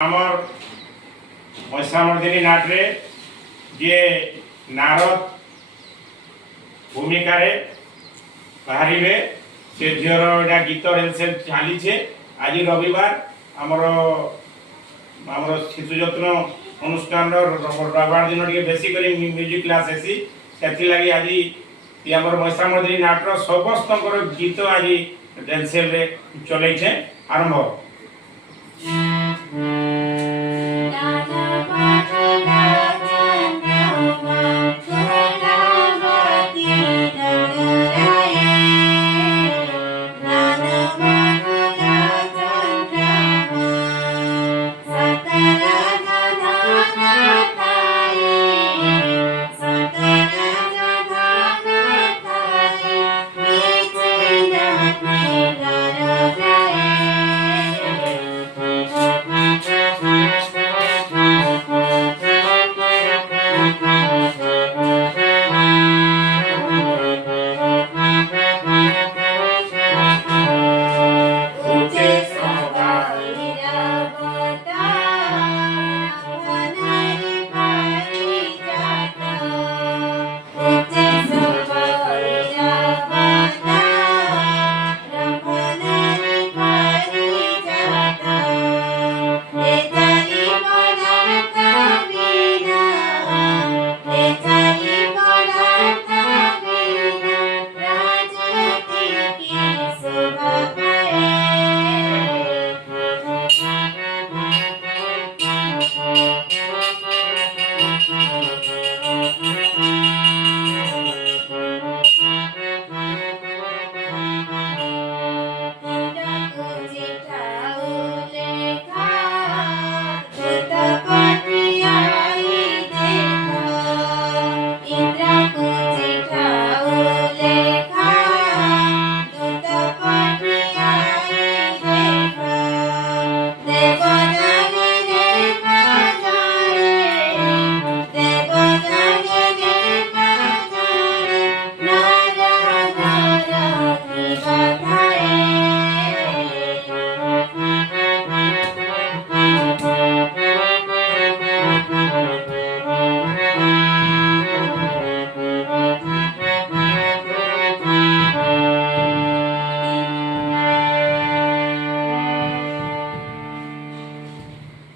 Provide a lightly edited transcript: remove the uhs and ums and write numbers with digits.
आमर मशामर्दिनी नाट्रे जे नारद भूमिका बाहर से झीर एटा गीत रिहर्सल चली आज रविवार आमर आमर शिशु जत्न अनुष्ठान रविवार दिन टे बेसिक म्यूजिक क्लास हेसी से लगी आज आम मशामर्दिनी नाट्र समस्त गीत आज रिहर्सल चलई आरंभ।